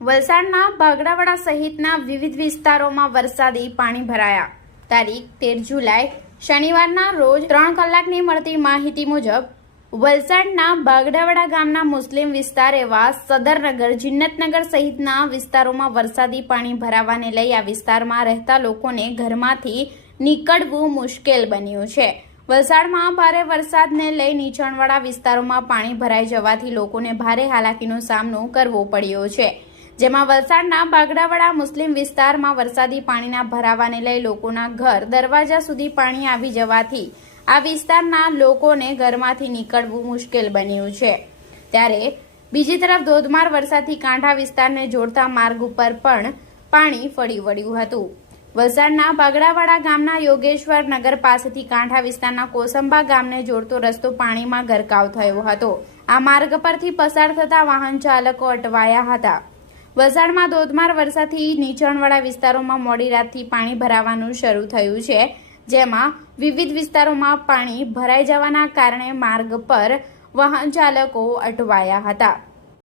વલસાડના બાગડાવાડા સહિતના વિવિધ વિસ્તારોમાં વરસાદી પાણી ભરાયા. તારીખ 13 જુલાઈ શનિવારના રોજ 3 કલાકની મળતી માહિતી મુજબ વલસાડના બાગડાવાડા ગામના મુસ્લિમ વિસ્તાર એવા સદરનગર, જિન્નતનગર સહિતના વિસ્તારોમાં વરસાદી પાણી ભરાવાને લઈ આ વિસ્તારમાં રહેતા લોકોને ઘરમાંથી નીકળવું મુશ્કેલ બન્યું છે. વલસાડમાં ભારે વરસાદને લઈ નીચાણવાળા વિસ્તારોમાં પાણી ભરાઈ જવાથી લોકોને ભારે હાલાકીનો સામનો કરવો પડ્યો છે. જેમાં વલસાડના બાગડાવાડા મુસ્લિમ વિસ્તારમાં વરસાદી પાણીના ભરાવાને લઈ લોકોના ઘર દરવાજા સુધી પાણી આવી જવાથી આ વિસ્તારના લોકોને ઘરમાંથી નીકળવું મુશ્કેલ બન્યું છે. ત્યારે બીજી તરફ ધોધમાર વરસાદથી કાંઠા વિસ્તારને જોડતા માર્ગ ઉપર પણ પાણી ફરી વળ્યું હતું. વલસાડના બાગડાવાડા ગામના યોગેશ્વર નગર પાસેથી કાંઠા વિસ્તારના કોસંબા ગામને જોડતો રસ્તો પાણીમાં ગરકાવ થયો હતો. આ માર્ગ પરથી પસાર થતા વાહન ચાલકો અટવાયા હતા. વલસાડમાં ધોધમાર વરસાદથી નીચાણવાળા વિસ્તારોમાં મોડી રાતથી પાણી ભરાવાનું શરૂ થયું છે, જેમાં વિવિધ વિસ્તારોમાં પાણી ભરાઈ જવાના કારણે માર્ગ પર વાહન ચાલકો અટવાયા હતા.